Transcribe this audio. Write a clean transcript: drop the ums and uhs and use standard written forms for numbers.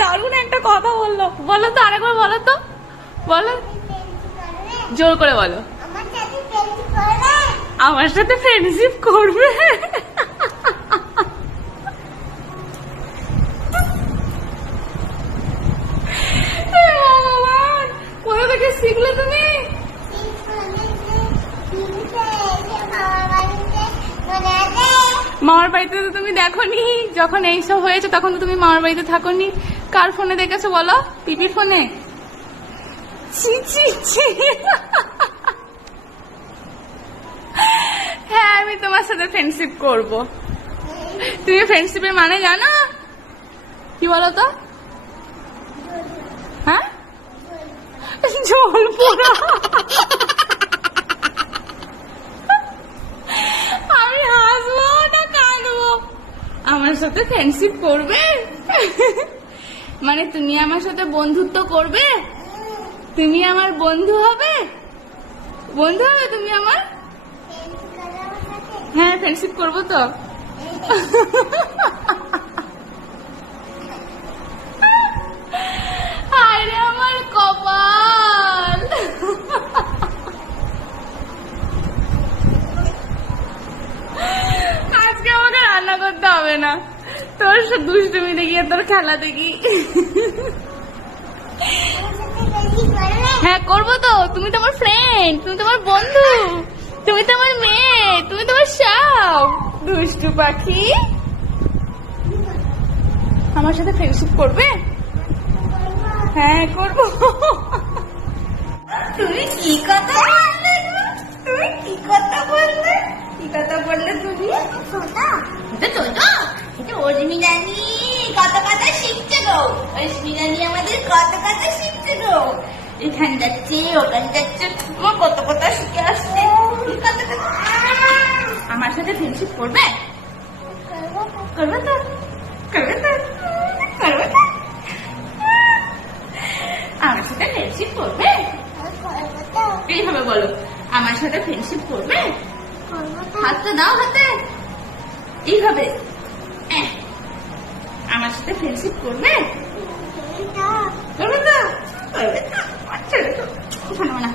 দারুণ একটা কথা বললো। বলো তো, আরেকবার বলো তো, বলো জোর করে বলো। আমার সাথে ফ্রেন্ডশিপ করবে? কোথা থেকে শিখলে তুমি? মামার বাড়িতে তো তুমি দেখোনি, যখন এইসব হয়েছে তখন তো তুমি মামার বাড়িতে থাকোনি। কার ফোনে দেখেছো বলো? পিপির ফোনে? ছি ছি ছি। হ্যাঁ, আমি তোমার সাথে ফ্রেন্ডশিপ করব। তুমি ফ্রেন্ডশিপের মানে জানো? কি বলো তো? হ্যাঁ, জল পোড়া। আমি হাসবো না কাঁদবো? আমার সাথে ফ্রেন্ডশিপ করবে মানে তুমি আমার সাথে বন্ধুত্ব করবে? তুমি আমার বন্ধু হবে? বন্ধু হবে তুমি আমার? হ্যাঁ, ফ্রেন্ডশিপ করবো তো। আরে আমার কপাল। আজকে আমাকে রান্না করতে হবে না, তোর দুষ্টুমি দেখি আর তোর খেলা দেখি। হ্যাঁ করবো তো, তুমি তো আমার ফ্রেন্ড, তুমি তো আমার বন্ধু, তুমি তো আমার মেয়ে, তুমি তো আমার সব। দুষ্টু পাখি, আমার সাথে ফ্রেন্ডশিপ করবে? হ্যাঁ করবো। তুমি কি কথা বললে? তুমি কি কথা বললে? কি কথা বললে তুমি? অস্মিতানি কত কথা শিখছে গো। অস্মিতানি আমাদের কত কথা শিখছে গো। এখান যাচ্ছে, ওখান যাচ্ছে, তোমার কত কথা শিখে আসছে। আমার সাথে ফ্রেন্ডশিপ করবে? করবে তো, করবে তো, করবে তো। আমার সাথে ফ্রেন্ডশিপ করবে? এইভাবে বলো, আমার সাথে ফ্রেন্ডশিপ করবে? হাতটা দাও, হাতে এইভাবে। আমার সাথে ফ্রেন্ডশিপ করবে? করবে তো, করবে তো। আচ্ছা, ওখানে না।